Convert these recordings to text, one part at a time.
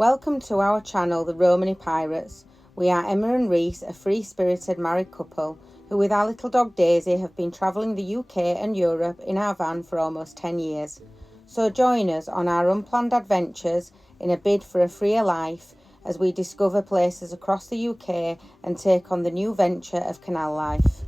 Welcome to our channel, the Romany Pirates. We are Emma and Reese, a free-spirited married couple who with our little dog Daisy have been travelling the UK and Europe in our van for almost 10 years. So join us on our unplanned adventures in a bid for a freer life as we discover places across the UK and take on the new venture of canal life.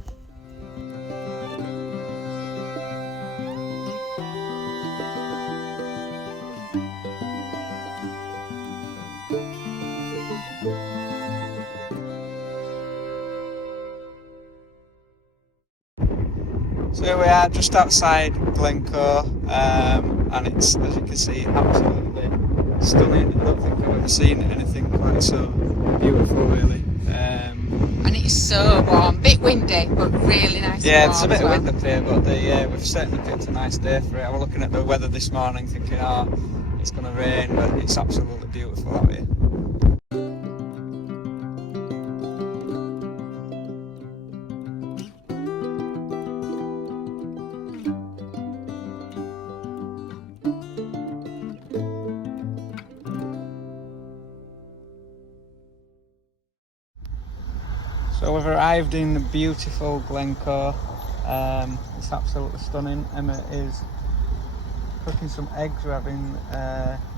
So here we are just outside Glencoe, and it's, as you can see, absolutely stunning. I don't think I've ever seen anything quite so beautiful, really. And it's so warm, bit windy, but really nice. Yeah, there's a bit of wind up here, but we've certainly picked a nice day for it. I was looking at the weather this morning thinking, it's going to rain, but it's absolutely beautiful out here. So we've arrived in beautiful Glencoe. It's absolutely stunning. Emma is cooking some eggs. We're having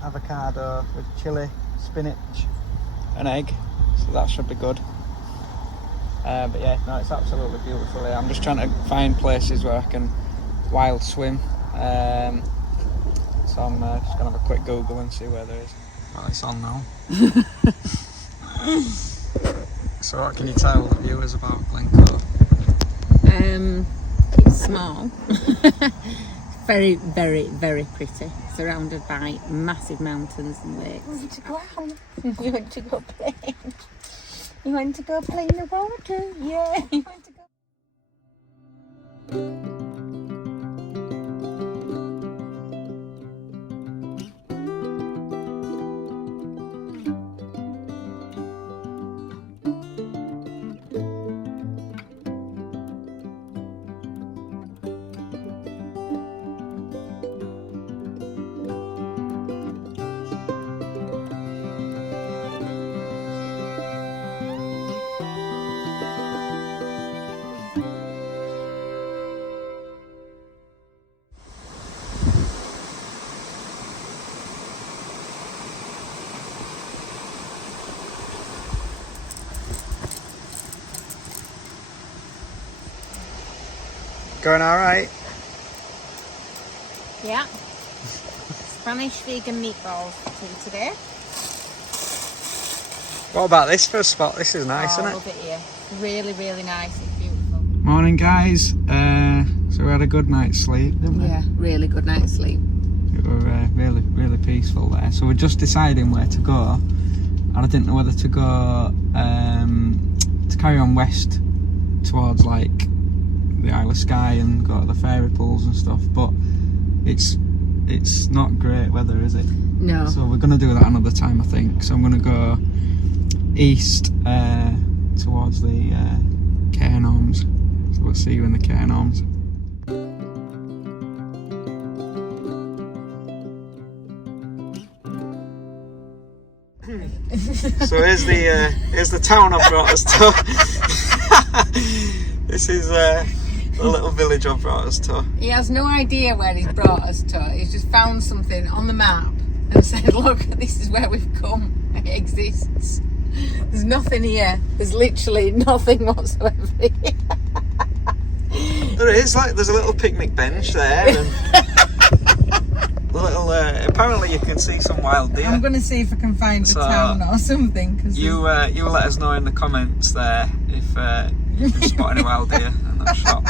avocado with chilli, spinach and egg, so that should be good. But yeah, no, it's absolutely beautiful here. I'm just trying to find places where I can wild swim. So I'm just going to have a quick Google and see where there is. Oh, it's on now. So what can you tell the viewers about Glencoe? It's small. Very, very, very pretty. Surrounded by massive mountains and lakes. You want to go out? You want to go play? You want to go play in the water? Yeah. You want to go? Going alright? Yeah. Spanish vegan meatballs for today. What about this for a spot? This is nice, isn't it? Love it here. Really, really nice. It's beautiful. Morning, guys. So we had a good night's sleep, didn't we? Yeah, really good night's sleep. We were really, really peaceful there. So we're just deciding where to go, and I didn't know whether to go to carry on west towards like the Isle of Skye and go to the fairy pools and stuff, but it's not great weather, is it? No. So we're going to do that another time, I think. So I'm going to go east towards the Cairngorms. So we'll see you in the Cairngorms. So here's the town I've brought us to. This is the little village I've brought us to. He has no idea where he's brought us to. He's just found something on the map and said, look, this is where we've come. It exists. There's nothing here. There's literally nothing whatsoever here. There is, there's a little picnic bench there. And a little, apparently you can see some wild deer. I'm going to see if I can find the town or something. Cause you let us know in the comments there if you can spot any wild deer in that shot.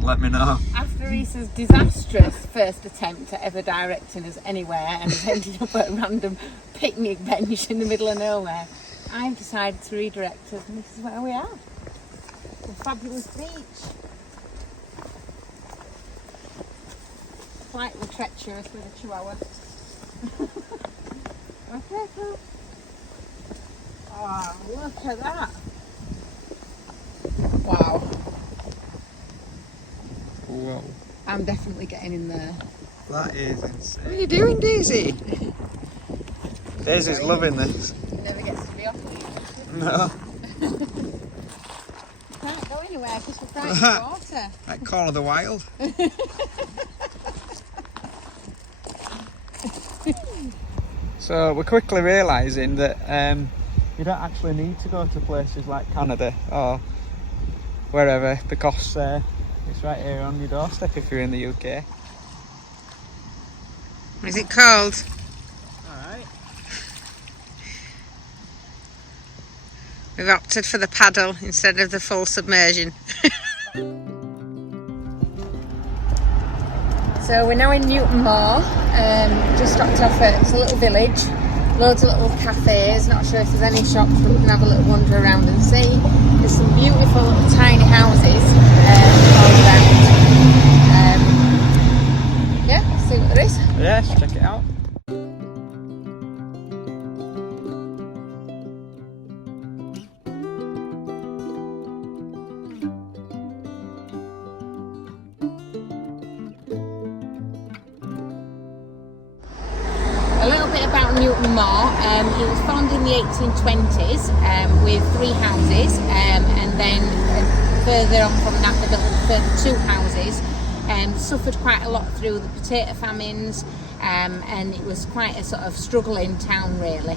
Let me know. After Reese's disastrous first attempt at ever directing us anywhere and ended up at a random picnic bench in the middle of nowhere, I've decided to redirect us, and this is where we are. The fabulous beach. Slightly treacherous with a chihuahua. Okay, cool. Oh, look at that. Wow. Whoa. I'm definitely getting in there. That is insane. What are you doing, Daisy? Daisy's loving this. It never gets to be off. No. Can't go anywhere because we're right in the water. Like Call of the Wild. So we're quickly realising that you don't actually need to go to places like Canada or wherever, because it's right here on your doorstep if you're in the UK. Is it cold? Alright. We've opted for the paddle instead of the full submersion. So we're now in Newton Moor, just dropped off at it's a little village, loads of little cafes, not sure if there's any shops, but we can have a little wander around and see. There's some beautiful little tiny houses all around. Yeah, let's see what there is. Yes, check it out. A little bit about Newton Moor. It was founded in the 1820s with 3 houses, and then further on from that they built further 2 houses. Suffered quite a lot through the potato famines, and it was quite a sort of struggling town really,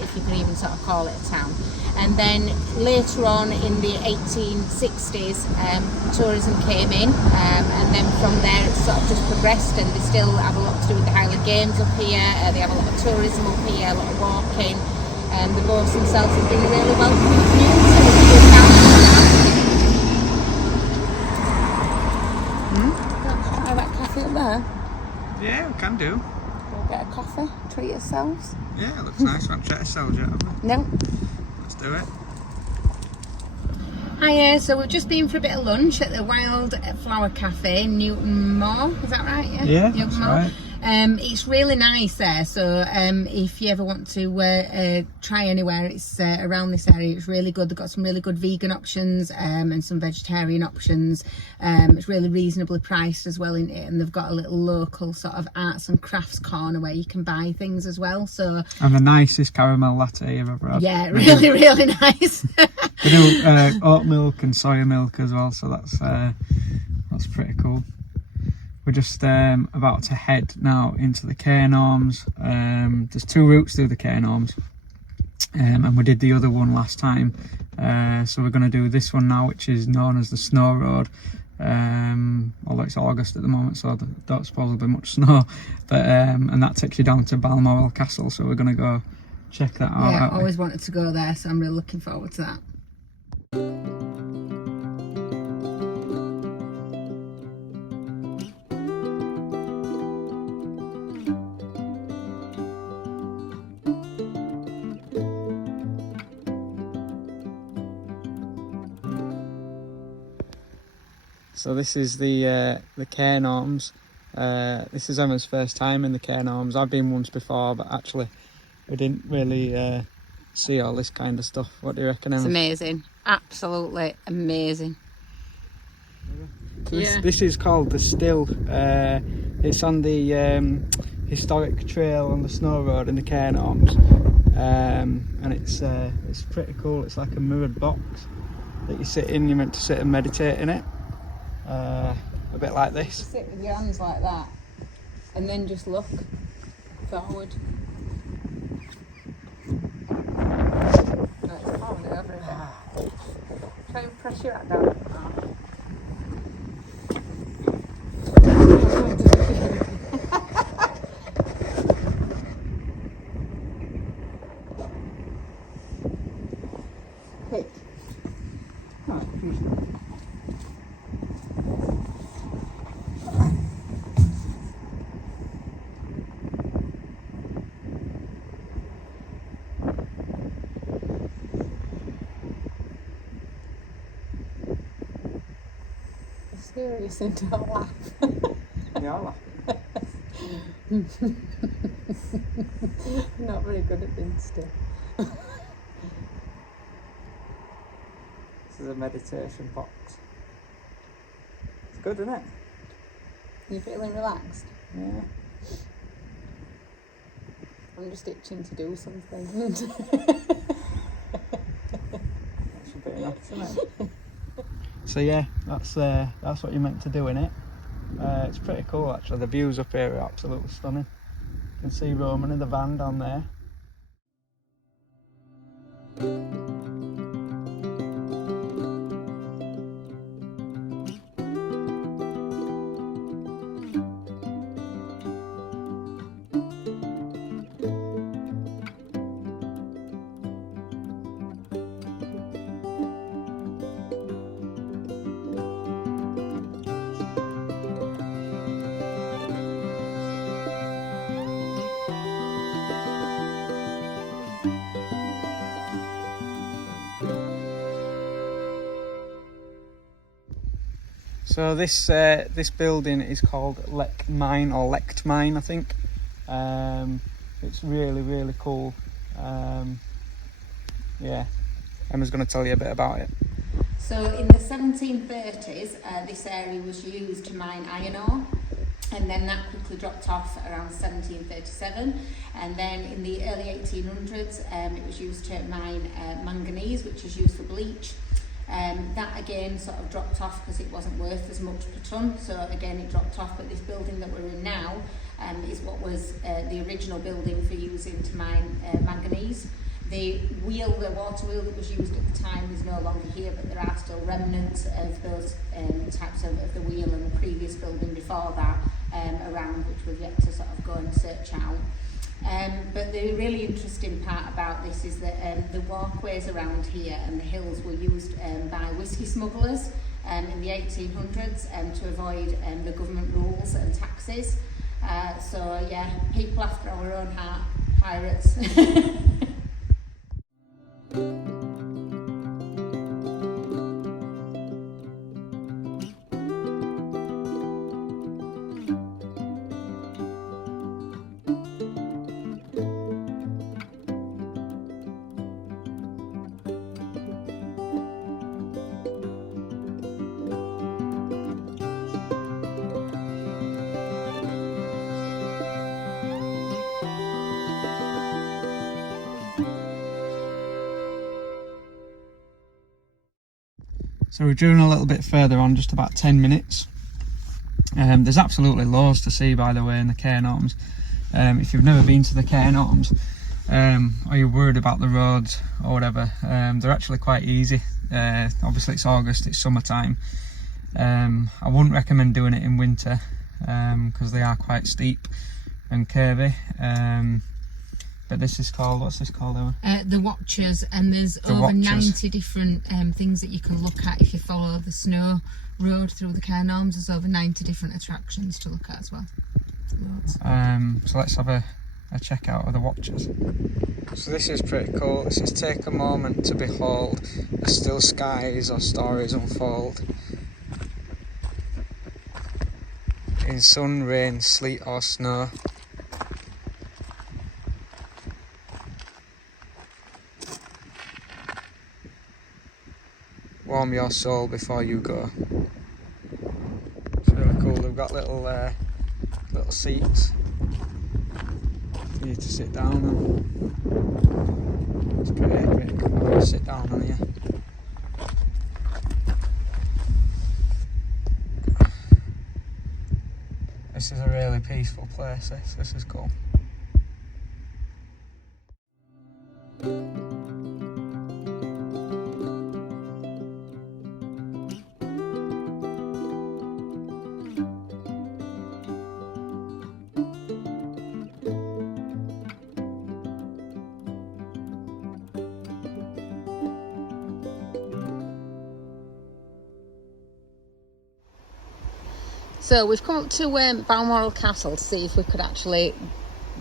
if you can even sort of call it a town. And then later on in the 1860s tourism came in, and then from there it's sort of just progressed, and they still have a lot to do with the Highland Games up here. They have a lot of tourism up here, a lot of walking, and the boats themselves have been really welcoming community. Try that cafe up there. Yeah, we can do. We'll get a coffee, treat yourselves. Yeah, it looks nice. We haven't checked ourselves yet, have we? No. Let's do it. Hiya, so we've just been for a bit of lunch at the Wild Flower Cafe in Newton Moor. Is that right? Yeah, Newton that's Moor. right. It's really nice there, so if you ever want to try anywhere, it's around this area. It's really good. They've got some really good vegan options and some vegetarian options. It's really reasonably priced as well in it, and they've got a little local sort of arts and crafts corner where you can buy things as well. So And the nicest caramel latte you've ever had. yeah, really, really nice. They do oat milk and soya milk as well, so that's pretty cool. We're just about to head now into the Cairngorms. There's 2 routes through the Cairngorms, and we did the other one last time. So we're going to do this one now, which is known as the Snow Road. Although it's August at the moment, so I don't suppose there'll be much snow. But and that takes you down to Balmoral Castle, so we're going to go check that out. Yeah, I always wanted to go there, so I'm really looking forward to that. So this is the Cairngorms. This is Emma's first time in the Cairngorms. I've been once before, but actually we didn't really see all this kind of stuff. What do you reckon, Emma? It's amazing, absolutely amazing. This is called the Still. It's on the historic trail on the Snow Road in the Cairngorms, and it's pretty cool. It's like a mirrored box that you sit in. You're meant to sit and meditate in it. A bit like this. Sit with your hands like that and then just look forward. No, it's falling over again. Try and press your hat down. Hey. Serious and don't laugh. Yeah, I'll laugh. Not very good at being still. This is a meditation box. It's good, isn't it? You feeling relaxed? Yeah. I'm just itching to do something. That's a bit nuts, isn't it? So yeah, that's what you're meant to do in it. It's pretty cool actually. The views up here are absolutely stunning. You can see Romany, the van down there. So this building is called Lech Mine, or Lecht Mine, I think. It's really cool. Yeah, Emma's going to tell you a bit about it. So in the 1730s, this area was used to mine iron ore, and then that quickly dropped off around 1737. And then in the early 1800s, it was used to mine manganese, which is used for bleach. That again sort of dropped off because it wasn't worth as much per tonne, so again it dropped off. But this building that we're in now is what was the original building for using to mine manganese. The water wheel that was used at the time is no longer here, but there are still remnants of those types of the wheel and the previous building before that around, which we've yet to sort of go and search out. But the really interesting part about this is that the walkways around here and the hills were used by whisky smugglers in the 1800s to avoid the government rules and taxes. So yeah, people after our own heart, pirates. So we're driven a little bit further on, just about 10 minutes. There's absolutely loads to see, by the way, in the Cairngorms. If you've never been to the Cairngorms, or you're worried about the roads or whatever, they're actually quite easy. Obviously it's August, it's summertime. I wouldn't recommend doing it in winter because they are quite steep and curvy. But this is called, what's this called, Emma? The Watchers, and there's over 90 different things that you can look at if you follow the snow road through the Cairngorms. There's over 90 different attractions to look at as well. So let's have a check out of the Watchers. So this is pretty cool. It says, take a moment to behold as still skies or stories unfold. In sun, rain, sleet or snow. Warm your soul before you go. It's really cool. They've got little seats for you to sit down on. It's pretty cool to sit down on here. This is a really peaceful place. This is cool. So we've come up to Balmoral Castle to see if we could actually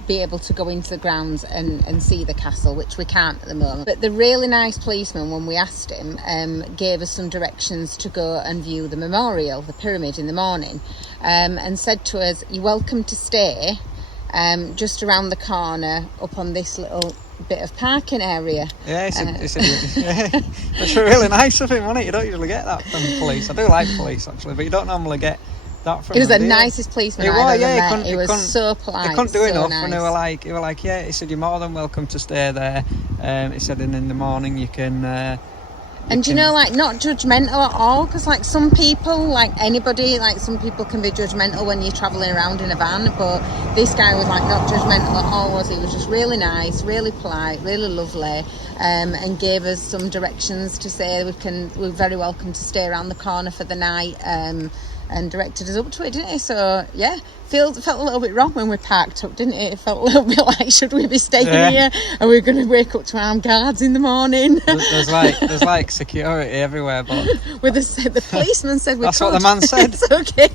be able to go into the grounds and see the castle, which we can't at the moment. But the really nice policeman, when we asked him, gave us some directions to go and view the memorial, the pyramid, in the morning, and said to us, you're welcome to stay just around the corner up on this little bit of parking area. Yeah, it's really nice of him, wasn't it? You don't usually get that from police. I do like police actually, but you don't normally get that from He was him, the did nicest policeman He I've was, ever yeah, met. He was so polite. He couldn't do so enough, nice. and they were like, yeah. He said, you're more than welcome to stay there. He said, and in the morning you can. And you know, like, not judgmental at all, because like some people, like anybody, like some people can be judgmental when you're travelling around in a van, but this guy was like not judgmental at all, was he? He was just really nice, really polite, really lovely, and gave us some directions to say we're very welcome to stay around the corner for the night, and directed us up to it, didn't he? So yeah, felt a little bit wrong when we parked up, didn't it? It felt a little bit like, should we be staying here? Are we going to wake up to armed guards in the morning? There's like security everywhere, but with the policeman said we that's could. what the man said. It's okay.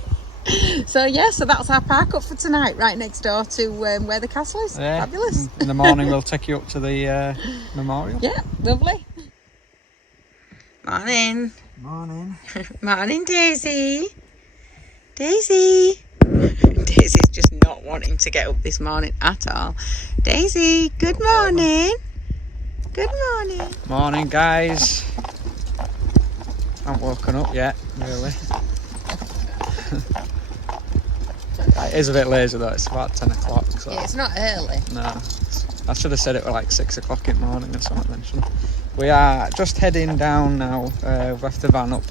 So yeah, so that's our park up for tonight, right next door to where the castle is. Yeah. Fabulous. In the morning we'll take you up to the memorial. Yeah, lovely. Morning. Morning. Morning, Daisy. Daisy. Daisy's just not wanting to get up this morning at all. Daisy, good morning. Good morning. Morning, guys. I haven't woken up yet, really. It is a bit lazy though, it's about 10 o'clock. So. Yeah, it's not early. No, I should have said it was like 6 o'clock in the morning or something then, shouldn't I? We are just heading down now. We've left the van up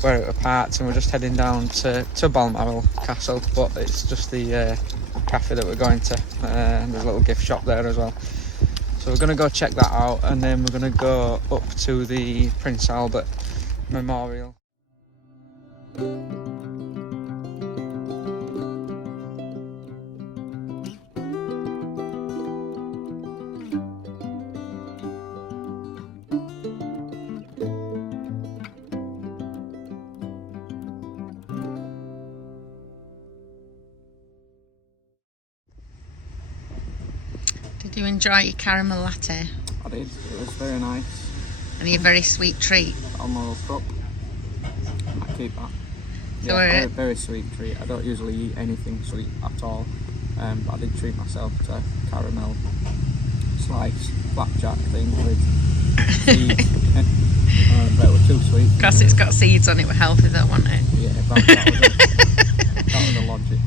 where it was parked, and we're just heading down to Balmoral Castle, but it's just the cafe that we're going to, and there's a little gift shop there as well. So we're going to go check that out, and then we're going to go up to the Prince Albert Memorial. Did you enjoy your caramel latte? I did, it was very nice. And your very sweet treat? Balmoral cup. I keep that. So Yeah, very sweet treat. I don't usually eat anything sweet at all, but I did treat myself to caramel slice flapjack thing with seeds. But it was too sweet. Because it's got seeds on it, with healthy though, wasn't it? Yeah, that was the logic.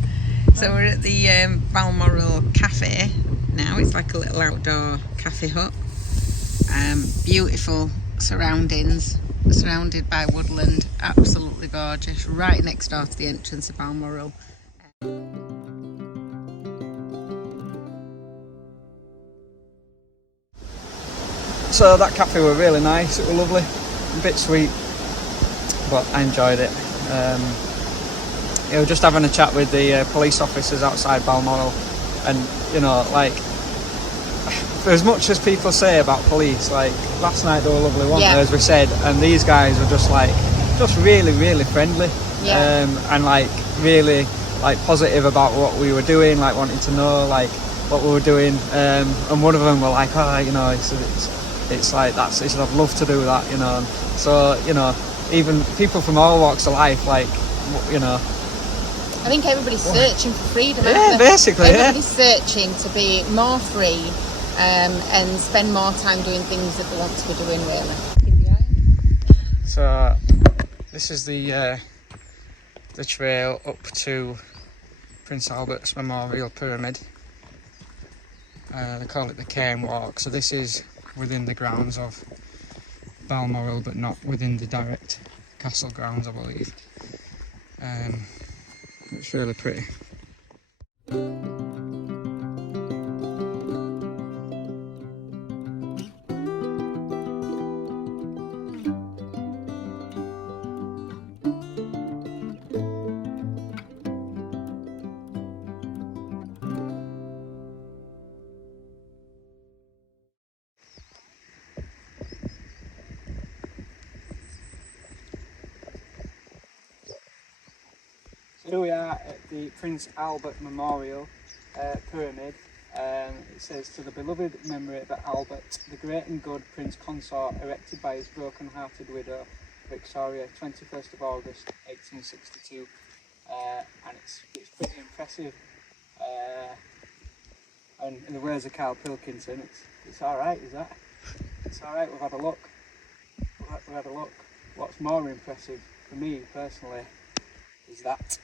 So we're at the Balmoral Cafe now. It's like a little outdoor cafe hut. Beautiful surroundings, surrounded by woodland, absolutely gorgeous, right next door to the entrance of Balmoral. So that cafe was really nice, it was lovely, a bit sweet, but I enjoyed it. We were just having a chat with the police officers outside Balmoral, and you know, like, for as much as people say about police, like last night they were lovely, weren't they, as we said, and these guys were just really, really friendly, and like really like positive about what we were doing, like wanting to know like what we were doing, and one of them were like, oh, you know, it's like that's, he said, I'd love to do that, you know. And so, you know, even people from all walks of life, like, you know, I think everybody's searching for freedom. Yeah, basically, everybody's searching to be more free, and spend more time doing things that they want to be doing, really. So this is the trail up to Prince Albert's Memorial Pyramid. They call it the Cairn Walk. So this is within the grounds of Balmoral, but not within the direct castle grounds, I believe. It's really pretty. Here we are at the Prince Albert Memorial Pyramid. It says, to the beloved memory of Albert, the great and good Prince Consort, erected by his broken-hearted widow, Victoria, 21st of August, 1862. And it's pretty impressive. And in the words of Carl Pilkington, it's alright, is that? It's alright, we've had a look. We've had a look. What's more impressive, for me personally, is that.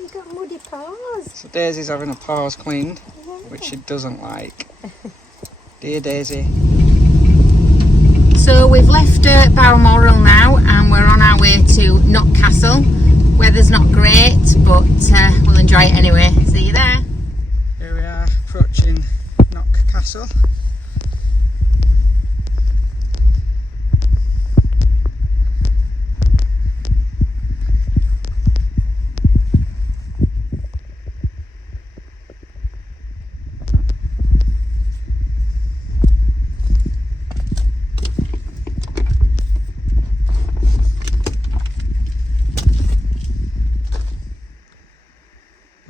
You got muddy paws. So Daisy's having her paws cleaned, which she doesn't like. Dear Daisy. So we've left Balmoral now and we're on our way to Knock Castle. Weather's not great, but we'll enjoy it anyway. See you there. Here we are approaching Knock Castle.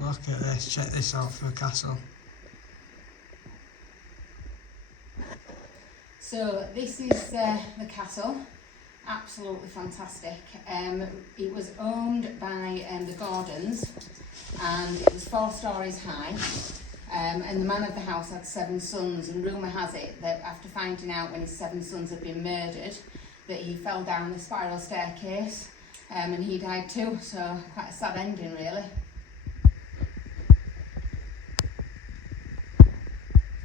Look at this, check this out for a castle. So this is the castle, absolutely fantastic. It was owned by the Gordons and it was 4 stories high. And the man of the house had 7 sons, and rumour has it that after finding out when his 7 sons had been murdered, that he fell down the spiral staircase and he died too, so quite a sad ending really.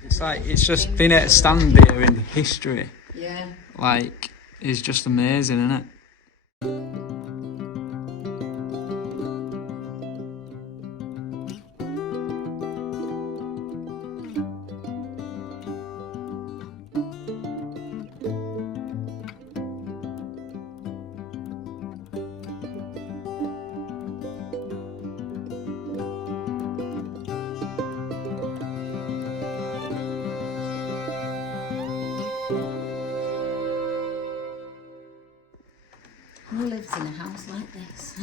It's like, it's just been at a stand here in history. Yeah. Like, it's just amazing, isn't it? Who lives in a house like this?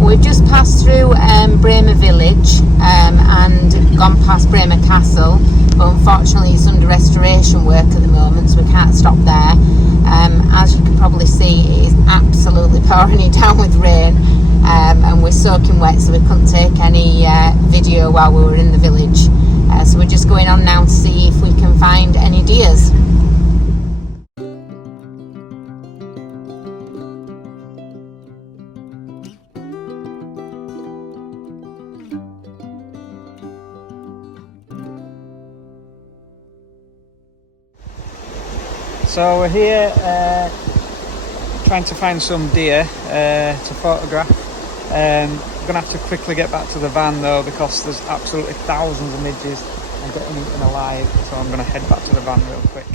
We've just passed through Braemar village and gone past Braemar Castle, but unfortunately it's under restoration work at the moment, so we can't stop there. As you can probably see, it is absolutely pouring it down with rain, and we're soaking wet, so we couldn't take any video while we were in the village. So we're just going on now to see if we can find any deers. So we're here trying to find some deer to photograph. We're going to have to quickly get back to the van though, because there's absolutely thousands of midges and getting eaten alive, so I'm going to head back to the van real quick.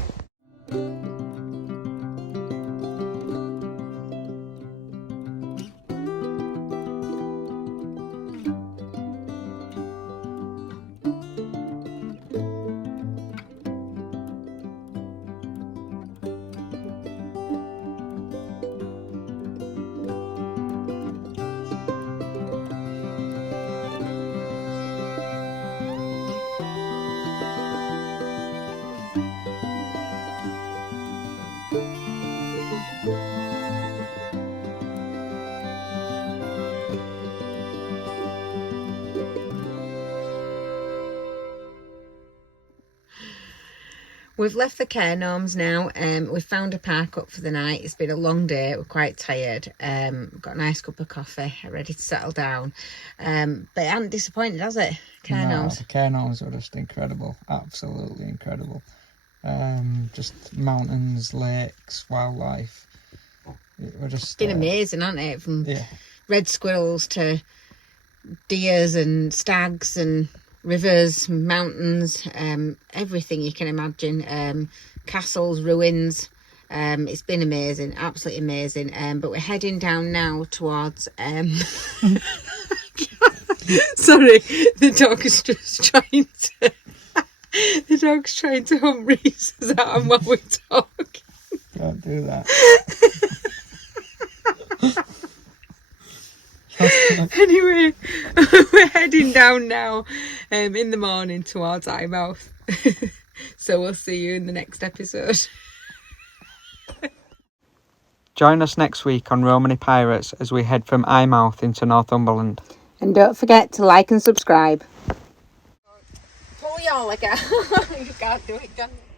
We've left the Cairngorms now. We've found a park up for the night. It's been a long day. We're quite tired. Got a nice cup of coffee, ready to settle down. But it hasn't disappointed, has it? Cairngorms. No, the Cairngorms are just incredible. Absolutely incredible. Just mountains, lakes, wildlife. We're just, It's been amazing, hasn't it? From yeah. red squirrels to deers and stags and rivers, mountains, everything you can imagine, castles, ruins. It's been amazing, absolutely amazing. But we're heading down now towards sorry, the dog is just trying to the dog's trying to hump Reese's arm while we talk. Don't do that. Anyway, we're heading down now in the morning towards Eyemouth. So we'll see you in the next episode. Join us next week on Romany Pirates as we head from Eyemouth into Northumberland. And don't forget to like and subscribe. Pull your leg out. You can't do it, can you?